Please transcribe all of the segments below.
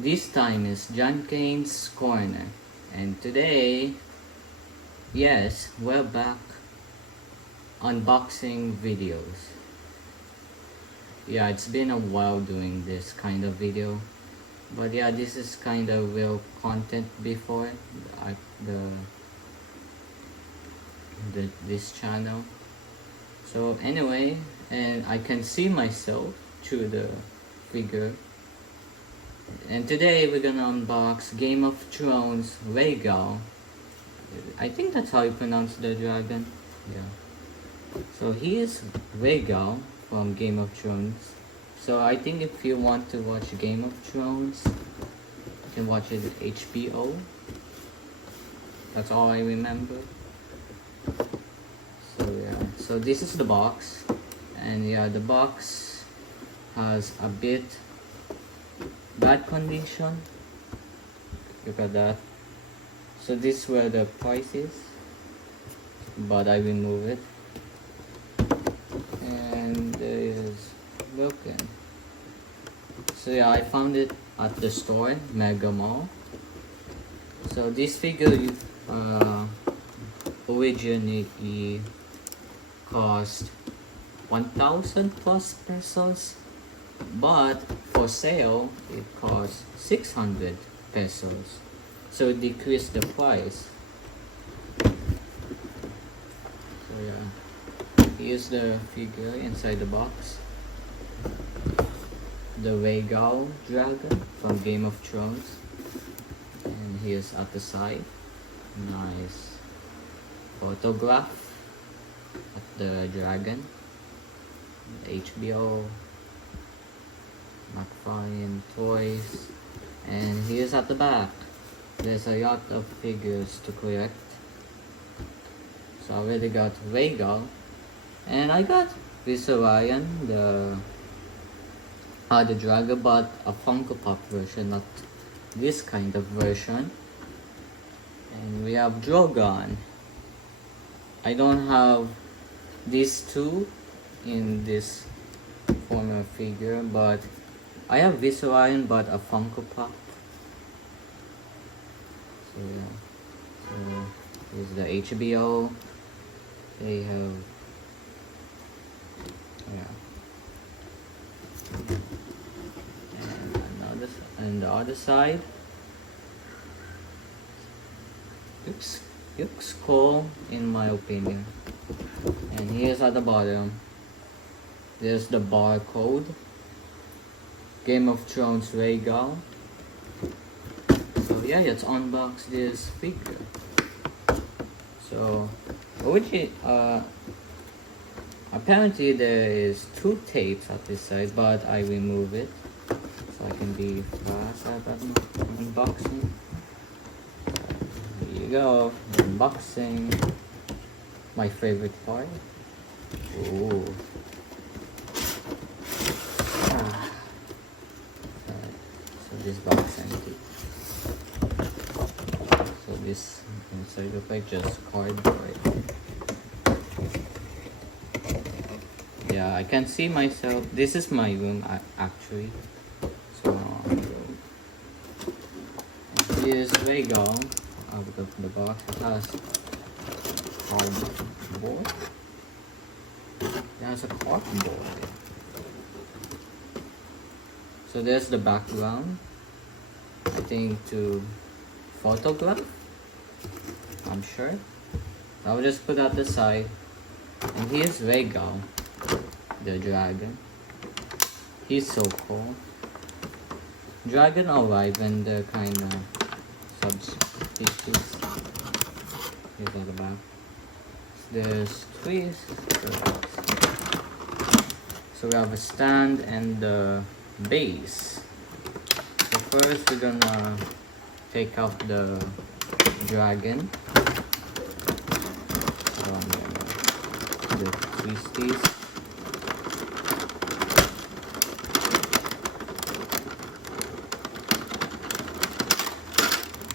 This time is John Kane's Corner, and today, yes, we're back unboxing videos. Yeah, it's been a while doing this kind of video, but yeah, this is kind of real content before this channel. So anyway, and I can see myself through the figure. And today we're gonna unbox Game of Thrones Rhaegal. I think that's how you pronounce the dragon. Yeah. So he is Rhaegal from Game of Thrones. So I think if you want to watch Game of Thrones, you can watch it at HBO. That's all I remember. So yeah. So this is the box. And yeah, the box has a bit bad condition. Look at that. So this is where the price is, but I remove it, and there is broken. So yeah, I found it at the store, Mega Mall. So this figure originally cost 1,000 plus pesos, but for sale it costs 600 pesos, so it decreased the price. So yeah, here's the figure inside the box, the Rhaegal dragon from Game of Thrones, and here's at the side, nice photograph of the dragon, HBO, McFarlane toys, and here's at the back. There's a lot of figures to collect. So I already got Rhaegal, and I got Viserion, the dragon, but a Funko Pop version, not this kind of version. And we have Drogon. I don't have these two in this former figure, but I have Viserion, but a Funko Pop. So yeah, so here's the HBO. They have, yeah, and the other side looks cool in my opinion. And here's at the bottom, there's the barcode, Game of Thrones Rhaegal. So yeah, let's unbox this figure. So apparently there is 2 tapes at this side, but I remove it so I can be fast at unboxing. Here you go, unboxing. My favorite part. Ooh. So this box empty. So this inside look like just cardboard. Yeah, I can see myself. This is my room actually. So here's Rhaegal out of the box. It has cardboard. There's a cardboard. So there's the background, I think to photograph, I'm sure. I'll just put out the side. And here's Rhaegal, the dragon. He's so cool. Dragon alive and the kind of subspecies. Here's at the back. There's 3 strips. So we have a stand and the base. So first we're gonna take out the dragon. So I'm gonna do twisties.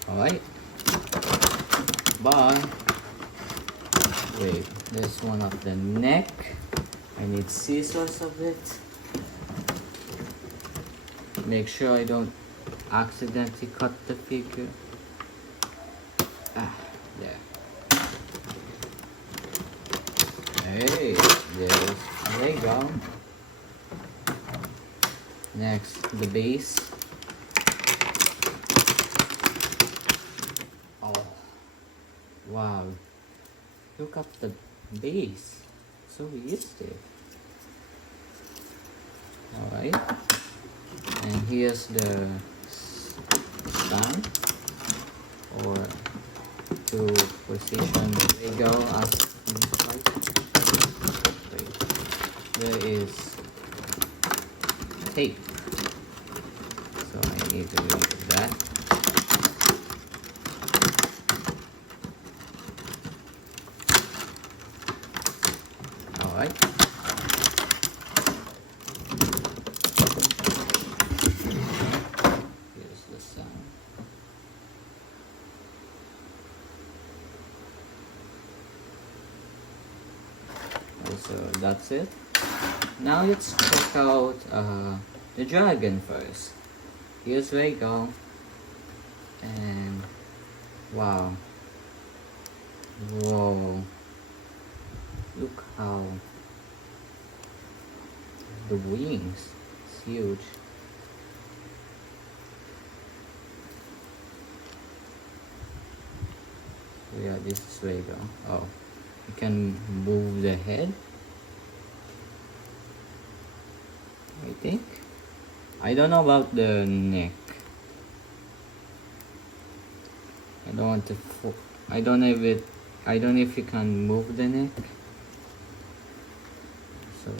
Alright. Bye. Wait, there's one at the neck. I need scissors of it. Make sure I don't accidentally cut the figure. There. Hey, there's Rhaegal. Next, the base. Oh, wow. Look at the base. So realistic. Alright. And here's the stand, or to position Rhaegal as inside. There is tape, so I need to remove that. Alright. Here's the sound. So that's it. Now let's check out the dragon first. Here's Rhaegal, and wow, whoa, look how the wings, it's huge. So yeah, this is Rhaegal. Oh, you can move the head, I think. I don't know about the neck. I don't want to. I don't know if it. I don't know if you can move the neck. So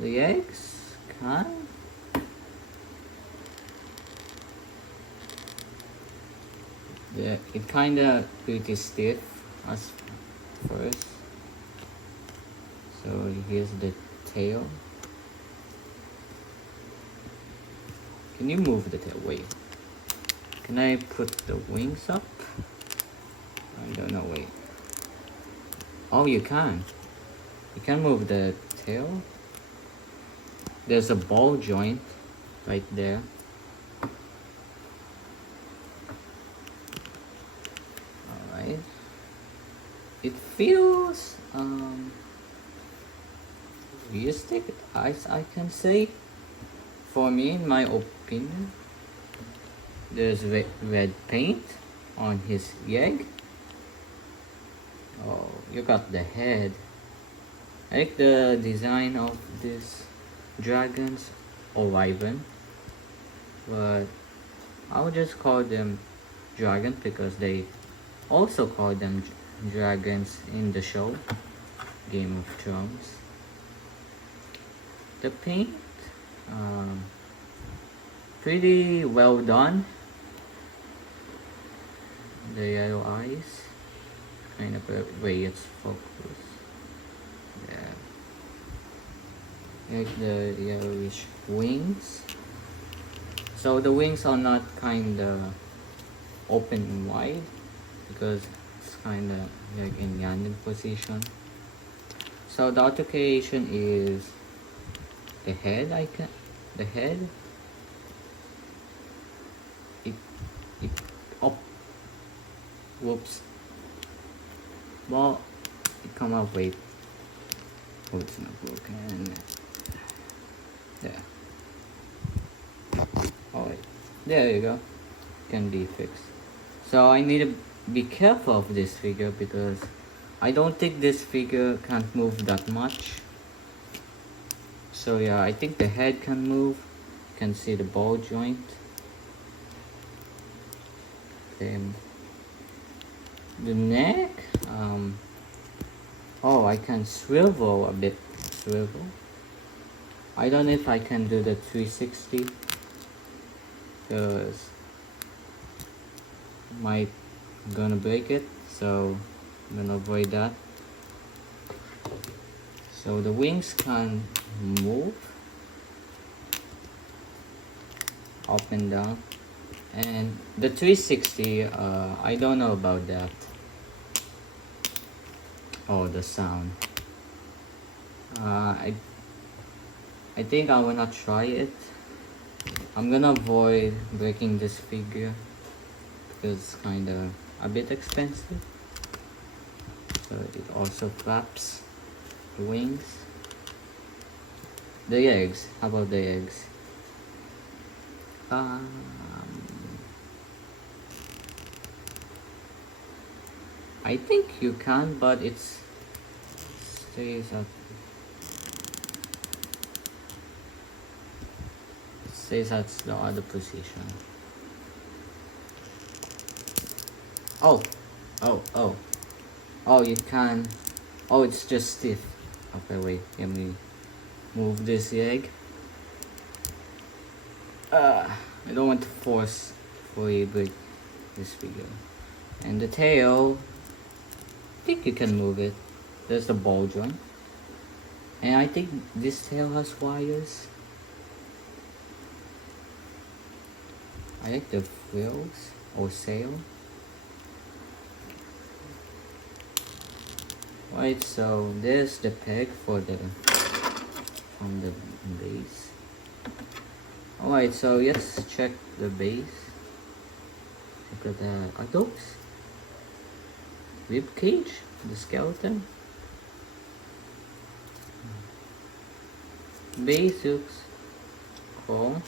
the eggs can. Yeah, it kinda pretty stiff as first. So here's the tail. Can you move the tail? Wait. Can I put the wings up? I don't know, wait. Oh, you can. You can move the tail. There's a ball joint right there. Alright. It feels realistic, as I can say. For me, in my opinion, there's red paint on his egg. Oh, you got the head. I like the design of this dragons or wyvern, but I would just call them dragons because they also call them dragons in the show Game of Thrones. The paint, pretty well done. The yellow eyes, kind of a way it's focused. Yeah, like the yellowish wings. So the wings are not kind of open and wide because it's kind of like in landing position. So the altercation is the head. The head. It up. Whoops. Well, it come out. Wait. Oh, it's not broken. There. Alright. There you go. Can be fixed. So I need to be careful of this figure because I don't think this figure can't move that much. So yeah, I think the head can move. You can see the ball joint. The neck, oh, I can swivel a bit. Swivel. I don't know if I can do the 360 because might gonna break it, so I'm gonna avoid that. So the wings can move up and down, and the 360, I don't know about that. Oh, the sound. I think I will not try it I'm gonna avoid breaking this figure because it's kinda a bit expensive. So it also flaps the wings. The eggs, how about the eggs? I think you can, but it stays at the other position. Oh, oh, you can. Oh, it's just stiff. Okay, wait. Let me move this egg. I don't want to force for you break this figure. And the tail, I think you can move it. There's the ball joint. And I think this tail has wires. I like the wheels or sail. Right, so there's the peg for the on the base. Alright, so let's check the base. Look at the adults. Rib cage, the skeleton. Base looks cool.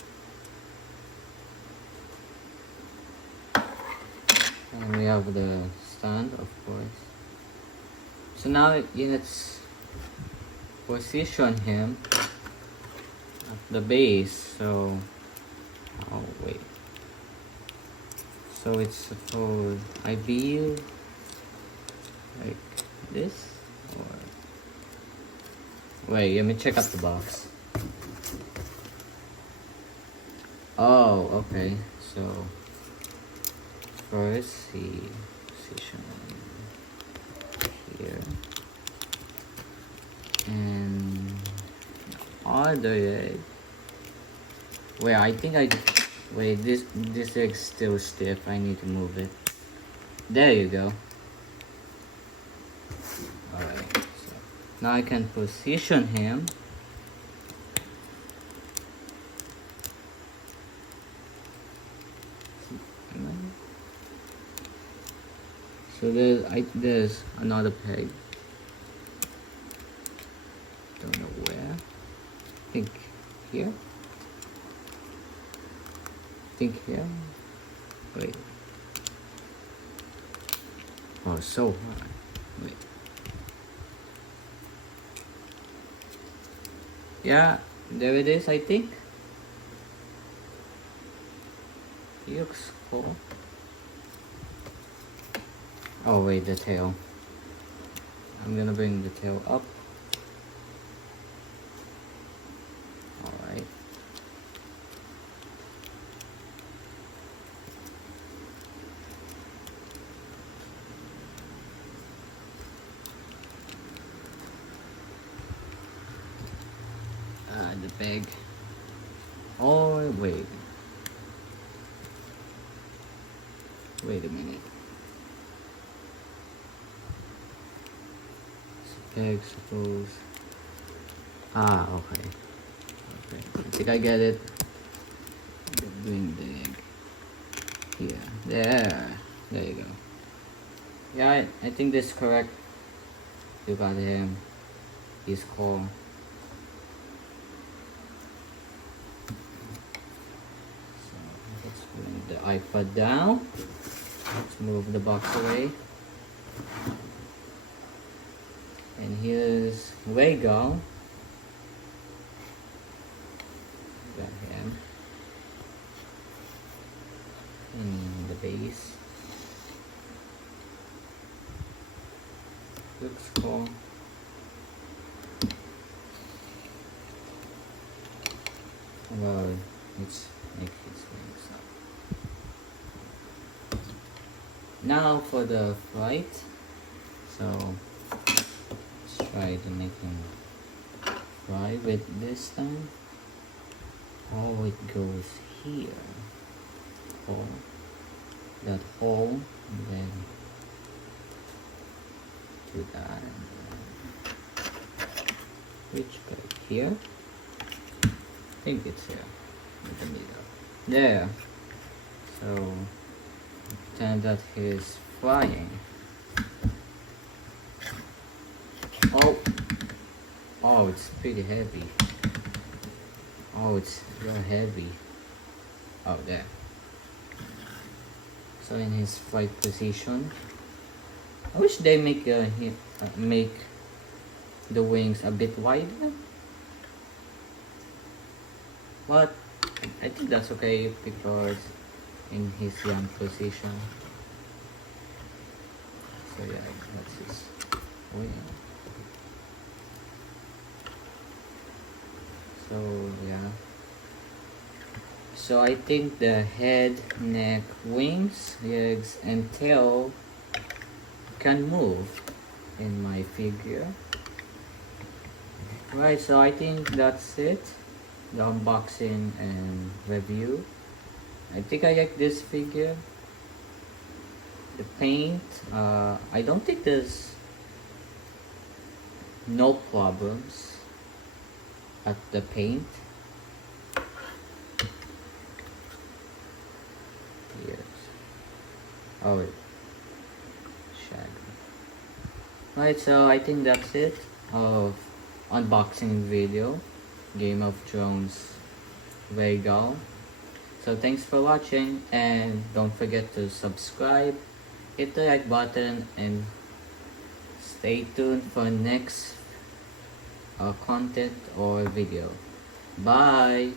And we have the stand, of course. So now let's position him at the base. So, oh wait. So it's supposed, I view like this, or wait, let me check out the box. Oh, okay. So first he position here, and other egg. Wait, I think wait, this egg's still stiff. I need to move it. There you go. Alright, so now I can position him. So there's another peg. Don't know where. I think here. Here. Wait. Oh, so hard. Wait. Yeah, there it is, I think. He looks cool. Oh wait, the tail. I'm gonna bring the tail up. Alright. The bag. Oh wait. Wait a minute. Peg, suppose. Ah, okay. Okay. I think I get it. Bring the egg here. There you go. Yeah, I think this is correct. You got him. He's cool. So let's bring the iPad down. Let's move the box away. And here's Rhaegal. Got him. And the base. Looks cool. Well, let's make his wings up. Now for the flight. So try to make him fly with this time. Oh, it goes here. Hole. That hole, and then do that. Which go here? I think it's here. in the middle. There. So pretend that he's flying. Oh, oh, it's pretty heavy. Oh, it's real heavy. Oh, there. So in his flight position, I wish they make make the wings a bit wider. But I think that's okay because in his young position. So yeah, that's his wing. So yeah. So I think the head, neck, wings, legs, and tail can move in my figure. Right, so I think that's it. The unboxing and review. I think I like this figure. The paint, I don't think there's no problems at the paint. Yes. Oh wait. Shaggy. Right, so I think that's it of unboxing video. Game of Thrones Rhaegal. So thanks for watching, and don't forget to subscribe, hit the like button, and stay tuned for next content or video. Bye!